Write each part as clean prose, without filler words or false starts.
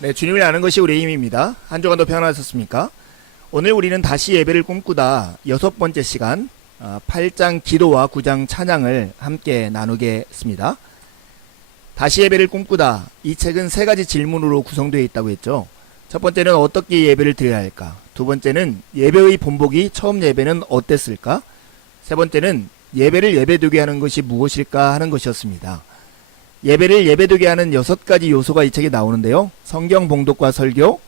네, 주님을 아는 것이 우리의 힘입니다. 한 주간도 평안하셨습니까? 오늘 우리는 다시 예배를 꿈꾸다 6번째 시간 8장 기도와 9장 찬양을 함께 나누겠습니다. 다시 예배를 꿈꾸다, 이 책은 3가지 질문으로 구성되어 있다고 했죠. 첫 번째는 어떻게 예배를 드려야 할까? 두 번째는 예배의 본보기, 처음 예배는 어땠을까? 세 번째는 예배를 예배되게 하는 것이 무엇일까 하는 것이었습니다. 예배를 예배되게 하는 6가지 요소가 이 책에 나오는데요. 성경 봉독과 설교,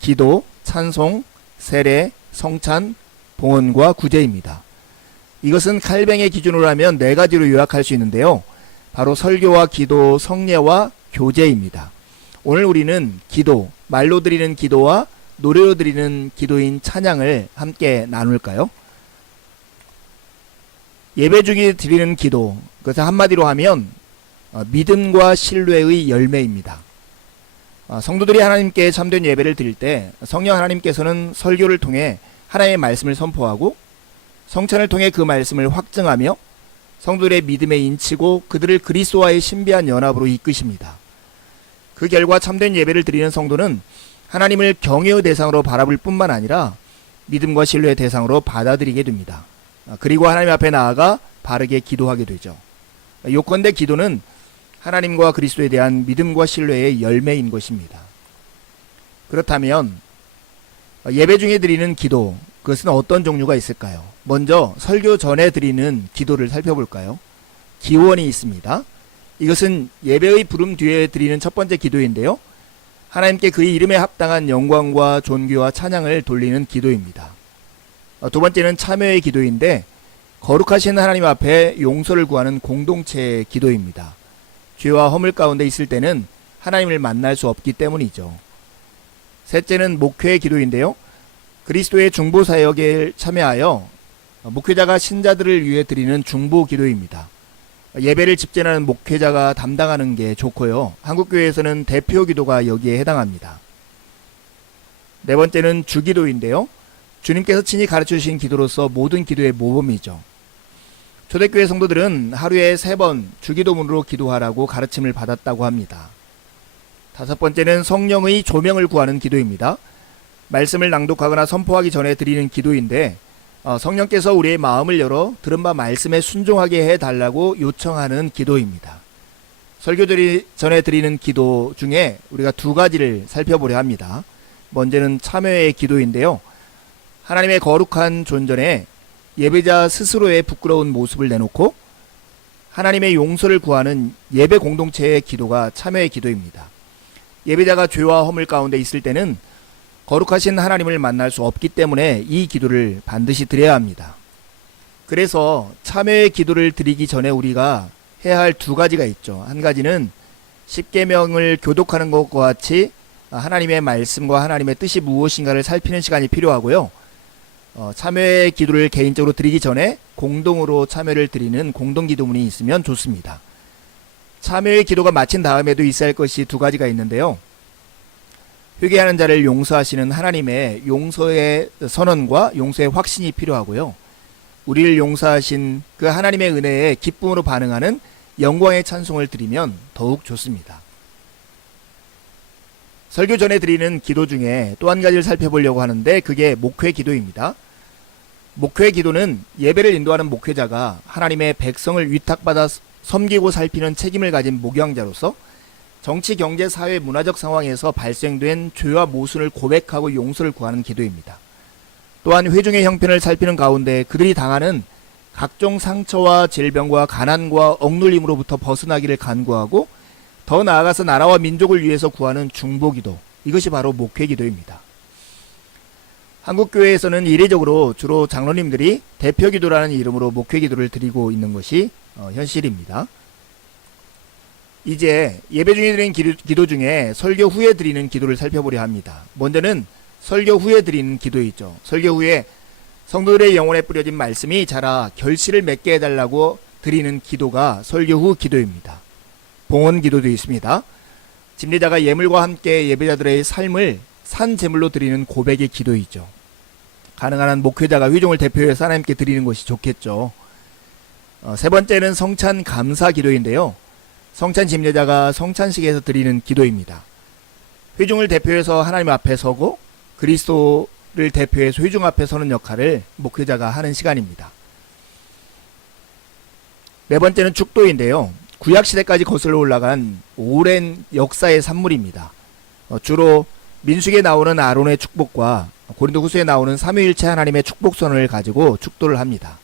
기도, 찬송, 세례, 성찬, 봉헌과 구제입니다. 이것은 칼뱅의 기준으로 하면 4가지로 요약할 수 있는데요. 바로 설교와 기도, 성례와 교제입니다. 오늘 우리는 기도, 말로 드리는 기도와 노래로 드리는 기도인 찬양을 함께 나눌까요? 예배 중에 드리는 기도, 그것을 한마디로 하면 믿음과 신뢰의 열매입니다. 성도들이 하나님께 참된 예배를 드릴 때 성령 하나님께서는 설교를 통해 하나님의 말씀을 선포하고 성찬을 통해 그 말씀을 확증하며 성도들의 믿음에 인치고 그들을 그리스도와의 신비한 연합으로 이끄십니다. 그 결과 참된 예배를 드리는 성도는 하나님을 경외의 대상으로 바라볼 뿐만 아니라 믿음과 신뢰의 대상으로 받아들이게 됩니다. 그리고 하나님 앞에 나아가 바르게 기도하게 되죠. 요컨대 기도는 하나님과 그리스도에 대한 믿음과 신뢰의 열매인 것입니다. 그렇다면 예배 중에 드리는 기도, 그것은 어떤 종류가 있을까요? 먼저 설교 전에 드리는 기도를 살펴볼까요? 기원이 있습니다. 이것은 예배의 부름 뒤에 드리는 첫 번째 기도인데요. 하나님께 그의 이름에 합당한 영광과 존귀와 찬양을 돌리는 기도입니다. 두 번째는 참여의 기도인데 거룩하신 하나님 앞에 용서를 구하는 공동체의 기도입니다. 죄와 허물 가운데 있을 때는 하나님을 만날 수 없기 때문이죠. 셋째는 목회의 기도인데요. 그리스도의 중보 사역에 참여하여 목회자가 신자들을 위해 드리는 중보 기도입니다. 예배를 집전하는 목회자가 담당하는 게 좋고요. 한국교회에서는 대표 기도가 여기에 해당합니다. 네 번째는 주기도인데요. 주님께서 친히 가르쳐주신 기도로서 모든 기도의 모범이죠. 초대교회 성도들은 하루에 3번 주기도문으로 기도하라고 가르침을 받았다고 합니다. 다섯 번째는 성령의 조명을 구하는 기도입니다. 말씀을 낭독하거나 선포하기 전에 드리는 기도인데 성령께서 우리의 마음을 열어 들은 바 말씀에 순종하게 해달라고 요청하는 기도입니다. 설교드리 전에 드리는 기도 중에 우리가 2가지를 살펴보려 합니다. 먼저는 참여의 기도인데요. 하나님의 거룩한 존전에 예배자 스스로의 부끄러운 모습을 내놓고 하나님의 용서를 구하는 예배 공동체의 기도가 참여의 기도입니다. 예배자가 죄와 허물 가운데 있을 때는 거룩하신 하나님을 만날 수 없기 때문에 이 기도를 반드시 드려야 합니다. 그래서 참여의 기도를 드리기 전에 우리가 해야 할 2가지가 있죠. 한 가지는 십계명을 교독하는 것과 같이 하나님의 말씀과 하나님의 뜻이 무엇인가를 살피는 시간이 필요하고요. 참여의 기도를 개인적으로 드리기 전에 공동으로 참여를 드리는 공동기도문이 있으면 좋습니다. 참여의 기도가 마친 다음에도 있어야 할 것이 2가지가 있는데요. 회개하는 자를 용서하시는 하나님의 용서의 선언과 용서의 확신이 필요하고요. 우리를 용서하신 그 하나님의 은혜에 기쁨으로 반응하는 영광의 찬송을 드리면 더욱 좋습니다. 설교 전에 드리는 기도 중에 또 한 가지를 살펴보려고 하는데 그게 목회 기도입니다. 목회 기도는 예배를 인도하는 목회자가 하나님의 백성을 위탁받아 섬기고 살피는 책임을 가진 목양자로서 정치, 경제, 사회, 문화적 상황에서 발생된 죄와 모순을 고백하고 용서를 구하는 기도입니다. 또한 회중의 형편을 살피는 가운데 그들이 당하는 각종 상처와 질병과 가난과 억눌림으로부터 벗어나기를 간구하고 더 나아가서 나라와 민족을 위해서 구하는 중보기도, 이것이 바로 목회기도입니다. 한국교회에서는 이례적으로 주로 장로님들이 대표기도라는 이름으로 목회기도를 드리고 있는 것이 현실입니다. 이제 예배 중에 드리는 기도 중에 설교 후에 드리는 기도를 살펴보려 합니다. 먼저는 설교 후에 드리는 기도이죠. 설교 후에 성도들의 영혼에 뿌려진 말씀이 자라 결실을 맺게 해달라고 드리는 기도가 설교 후 기도입니다. 봉헌 기도도 있습니다. 집례자가 예물과 함께 예배자들의 삶을 산 제물로 드리는 고백의 기도이죠. 가능한 한 목회자가 회중을 대표해서 하나님께 드리는 것이 좋겠죠. 세 번째는 성찬 감사 기도인데요. 성찬 집례자가 성찬식에서 드리는 기도입니다. 회중을 대표해서 하나님 앞에 서고 그리스도를 대표해서 회중 앞에 서는 역할을 목회자가 하는 시간입니다. 네 번째는 축도인데요. 구약시대까지 거슬러 올라간 오랜 역사의 산물입니다. 주로 민수기에 나오는 아론의 축복과 고린도후서에 나오는 삼위일체 하나님의 축복선을 가지고 축도를 합니다.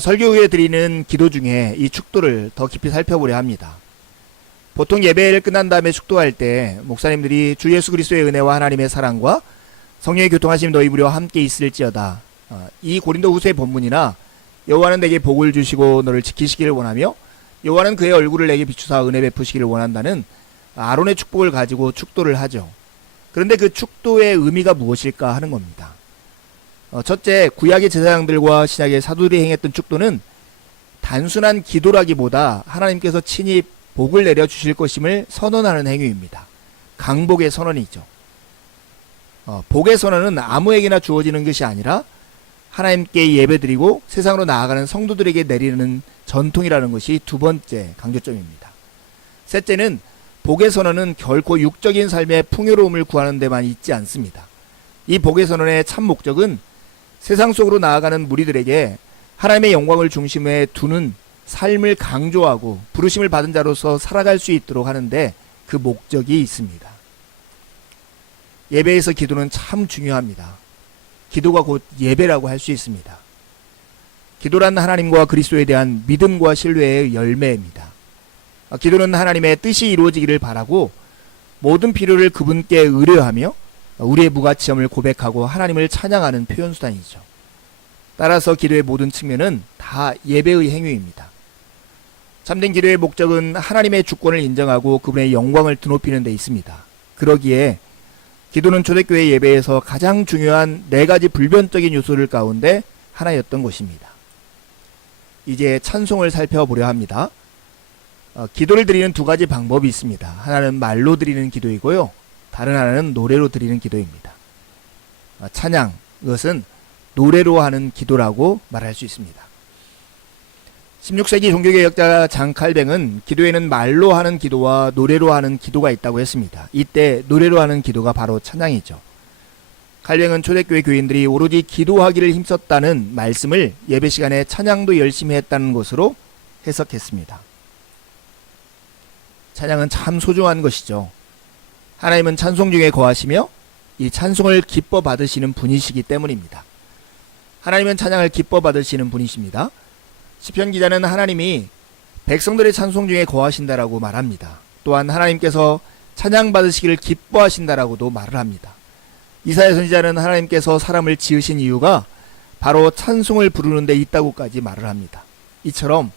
설교 후에 드리는 기도 중에 이 축도를 더 깊이 살펴보려 합니다. 보통 예배를 끝난 다음에 축도할 때 목사님들이 주 예수 그리스도의 은혜와 하나님의 사랑과 성령의 교통하심 너희 무리와 함께 있을지어다. 이 고린도후서의 본문이나 여호와는 내게 복을 주시고 너를 지키시기를 원하며 여호와는 그의 얼굴을 내게 비추사 은혜 베푸시기를 원한다는 아론의 축복을 가지고 축도를 하죠. 그런데 그 축도의 의미가 무엇일까 하는 겁니다. 첫째, 구약의 제사장들과 신약의 사도들이 행했던 축도는 단순한 기도라기보다 하나님께서 친히 복을 내려주실 것임을 선언하는 행위입니다. 강복의 선언이죠. 복의 선언은 아무에게나 주어지는 것이 아니라 하나님께 예배드리고 세상으로 나아가는 성도들에게 내리는 전통이라는 것이 두 번째 강조점입니다. 셋째는 복의 선언은 결코 육적인 삶의 풍요로움을 구하는 데만 있지 않습니다. 이 복의 선언의 참 목적은 세상 속으로 나아가는 무리들에게 하나님의 영광을 중심에 두는 삶을 강조하고 부르심을 받은 자로서 살아갈 수 있도록 하는데 그 목적이 있습니다. 예배에서 기도는 참 중요합니다. 기도가 곧 예배라고 할 수 있습니다. 기도란 하나님과 그리스도에 대한 믿음과 신뢰의 열매입니다. 기도는 하나님의 뜻이 이루어지기를 바라고 모든 필요를 그분께 의뢰하며 우리의 무가치함을 고백하고 하나님을 찬양하는 표현수단이죠. 따라서 기도의 모든 측면은 다 예배의 행위입니다. 참된 기도의 목적은 하나님의 주권을 인정하고 그분의 영광을 드높이는 데 있습니다. 그러기에 기도는 초대교회 예배에서 가장 중요한 네 가지 불변적인 요소를 가운데 하나였던 것입니다. 이제 찬송을 살펴보려 합니다. 기도를 드리는 두 가지 방법이 있습니다. 하나는 말로 드리는 기도이고요. 다른 하나는 노래로 드리는 기도입니다. 찬양, 이것은 노래로 하는 기도라고 말할 수 있습니다. 16세기 종교개혁자 장 칼뱅은 기도에는 말로 하는 기도와 노래로 하는 기도가 있다고 했습니다. 이때 노래로 하는 기도가 바로 찬양이죠. 칼뱅은 초대교회 교인들이 오로지 기도하기를 힘썼다는 말씀을 예배 시간에 찬양도 열심히 했다는 것으로 해석했습니다. 찬양은 참 소중한 것이죠. 하나님은 찬송 중에 거하시며 이 찬송을 기뻐 받으시는 분이시기 때문입니다. 하나님은 찬양을 기뻐 받으시는 분이십니다. 시편 기자는 하나님이 백성들의 찬송 중에 거하신다라고 말합니다. 또한 하나님께서 찬양 받으시기를 기뻐하신다라고도 말을 합니다. 이사야 선지자는 하나님께서 사람을 지으신 이유가 바로 찬송을 부르는 데 있다고까지 말을 합니다. 이처럼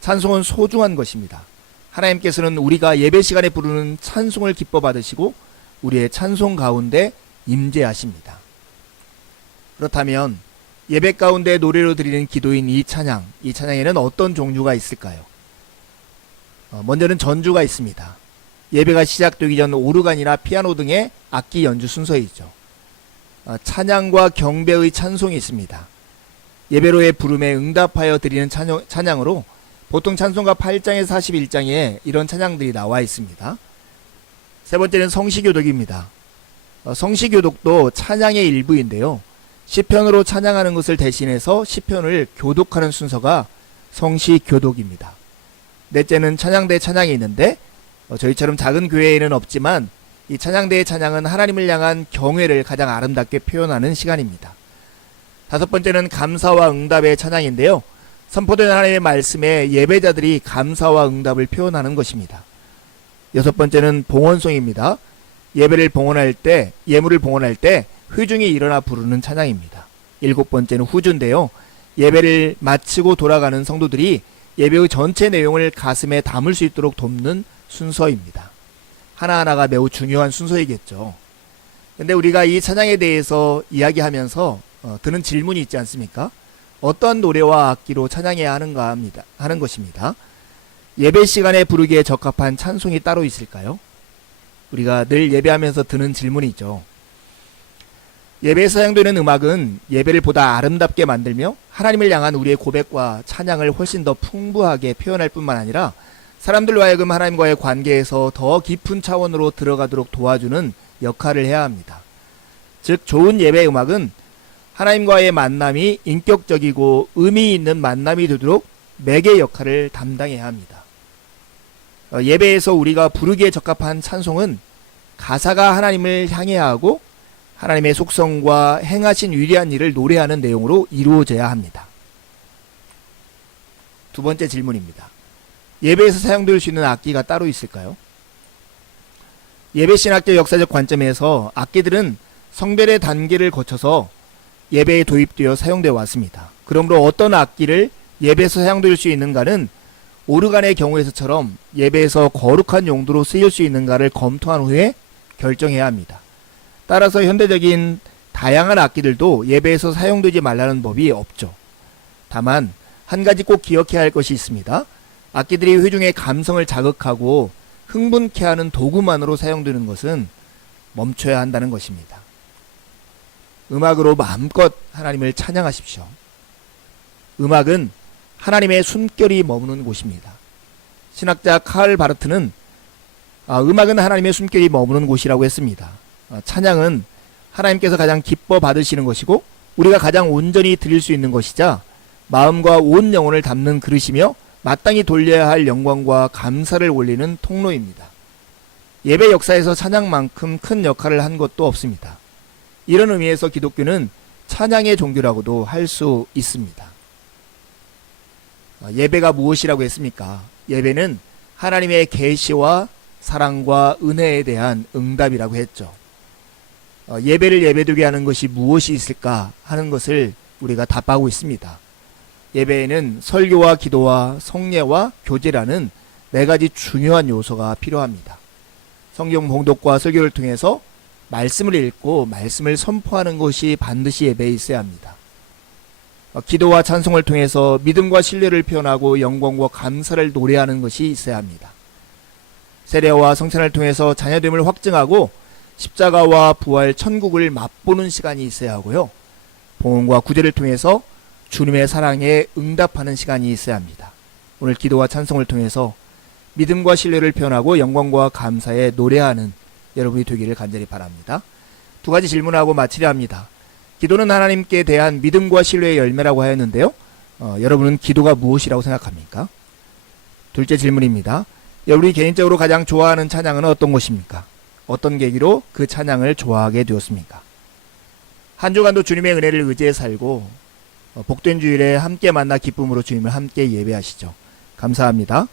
찬송은 소중한 것입니다. 하나님께서는 우리가 예배 시간에 부르는 찬송을 기뻐 받으시고 우리의 찬송 가운데 임재하십니다. 그렇다면 예배 가운데 노래로 드리는 기도인 이 찬양에는 어떤 종류가 있을까요? 먼저는 전주가 있습니다. 예배가 시작되기 전 오르간이나 피아노 등의 악기 연주 순서이죠. 찬양과 경배의 찬송이 있습니다. 예배로의 부름에 응답하여 드리는 찬양으로 보통 찬송가 8장에서 41장에 이런 찬양들이 나와 있습니다. 세 번째는 성시교독입니다. 성시교독도 찬양의 일부인데요. 시편으로 찬양하는 것을 대신해서 시편을 교독하는 순서가 성시교독입니다. 넷째는 찬양대 찬양이 있는데 저희처럼 작은 교회에는 없지만 이 찬양대의 찬양은 하나님을 향한 경외를 가장 아름답게 표현하는 시간입니다. 다섯 번째는 감사와 응답의 찬양인데요. 선포된 하나님의 말씀에 예배자들이 감사와 응답을 표현하는 것입니다. 여섯 번째는 봉헌송입니다. 예배를 봉헌할 때, 예물을 봉헌할 때 회중이 일어나 부르는 찬양입니다. 일곱 번째는 후주인데요. 예배를 마치고 돌아가는 성도들이 예배의 전체 내용을 가슴에 담을 수 있도록 돕는 순서입니다. 하나하나가 매우 중요한 순서이겠죠. 근데 우리가 이 찬양에 대해서 이야기하면서 드는 질문이 있지 않습니까? 어떤 노래와 악기로 찬양해야 하는가 하는 것입니다. 예배 시간에 부르기에 적합한 찬송이 따로 있을까요? 우리가 늘 예배하면서 드는 질문이 있죠. 예배에서 사용되는 음악은 예배를 보다 아름답게 만들며 하나님을 향한 우리의 고백과 찬양을 훨씬 더 풍부하게 표현할 뿐만 아니라 사람들로 하여금 하나님과의 관계에서 더 깊은 차원으로 들어가도록 도와주는 역할을 해야 합니다. 즉 좋은 예배 음악은 하나님과의 만남이 인격적이고 의미 있는 만남이 되도록 매개 역할을 담당해야 합니다. 예배에서 우리가 부르기에 적합한 찬송은 가사가 하나님을 향해야 하고 하나님의 속성과 행하신 위대한 일을 노래하는 내용으로 이루어져야 합니다. 두 번째 질문입니다. 예배에서 사용될 수 있는 악기가 따로 있을까요? 예배신학적 역사적 관점에서 악기들은 성별의 단계를 거쳐서 예배에 도입되어 사용되어 왔습니다. 그러므로 어떤 악기를 예배에서 사용될 수 있는가는 오르간의 경우에서처럼 예배에서 거룩한 용도로 쓰일 수 있는가를 검토한 후에 결정해야 합니다. 따라서 현대적인 다양한 악기들도 예배에서 사용되지 말라는 법이 없죠. 다만 한 가지 꼭 기억해야 할 것이 있습니다. 악기들이 회중의 감성을 자극하고 흥분케 하는 도구만으로 사용되는 것은 멈춰야 한다는 것입니다. 음악으로 마음껏 하나님을 찬양하십시오. 음악은 하나님의 숨결이 머무는 곳입니다. 신학자 카를 바르트는 음악은 하나님의 숨결이 머무는 곳이라고 했습니다. 찬양은 하나님께서 가장 기뻐 받으시는 것이고 우리가 가장 온전히 드릴 수 있는 것이자 마음과 온 영혼을 담는 그릇이며 마땅히 돌려야 할 영광과 감사를 올리는 통로입니다. 예배 역사에서 찬양만큼 큰 역할을 한 것도 없습니다. 이런 의미에서 기독교는 찬양의 종교라고도 할 수 있습니다. 예배가 무엇이라고 했습니까? 예배는 하나님의 계시와 사랑과 은혜에 대한 응답이라고 했죠. 예배를 예배되게 하는 것이 무엇이 있을까 하는 것을 우리가 답하고 있습니다. 예배에는 설교와 기도와 성례와 교제라는 네 가지 중요한 요소가 필요합니다. 성경 봉독과 설교를 통해서 말씀을 읽고 말씀을 선포하는 것이 반드시 예배에 있어야 합니다. 기도와 찬송을 통해서 믿음과 신뢰를 표현하고 영광과 감사를 노래하는 것이 있어야 합니다. 세례와 성찬을 통해서 자녀됨을 확증하고 십자가와 부활 천국을 맛보는 시간이 있어야 하고요. 봉헌과 구제를 통해서 주님의 사랑에 응답하는 시간이 있어야 합니다. 오늘 기도와 찬송을 통해서 믿음과 신뢰를 표현하고 영광과 감사에 노래하는 여러분이 되기를 간절히 바랍니다. 두 가지 질문하고 마치려 합니다. 기도는 하나님께 대한 믿음과 신뢰의 열매라고 하였는데요. 여러분은 기도가 무엇이라고 생각합니까? 둘째 질문입니다. 여러분이 개인적으로 가장 좋아하는 찬양은 어떤 것입니까? 어떤 계기로 그 찬양을 좋아하게 되었습니까? 한 주간도 주님의 은혜를 의지해 살고 복된 주일에 함께 만나 기쁨으로 주님을 함께 예배하시죠. 감사합니다.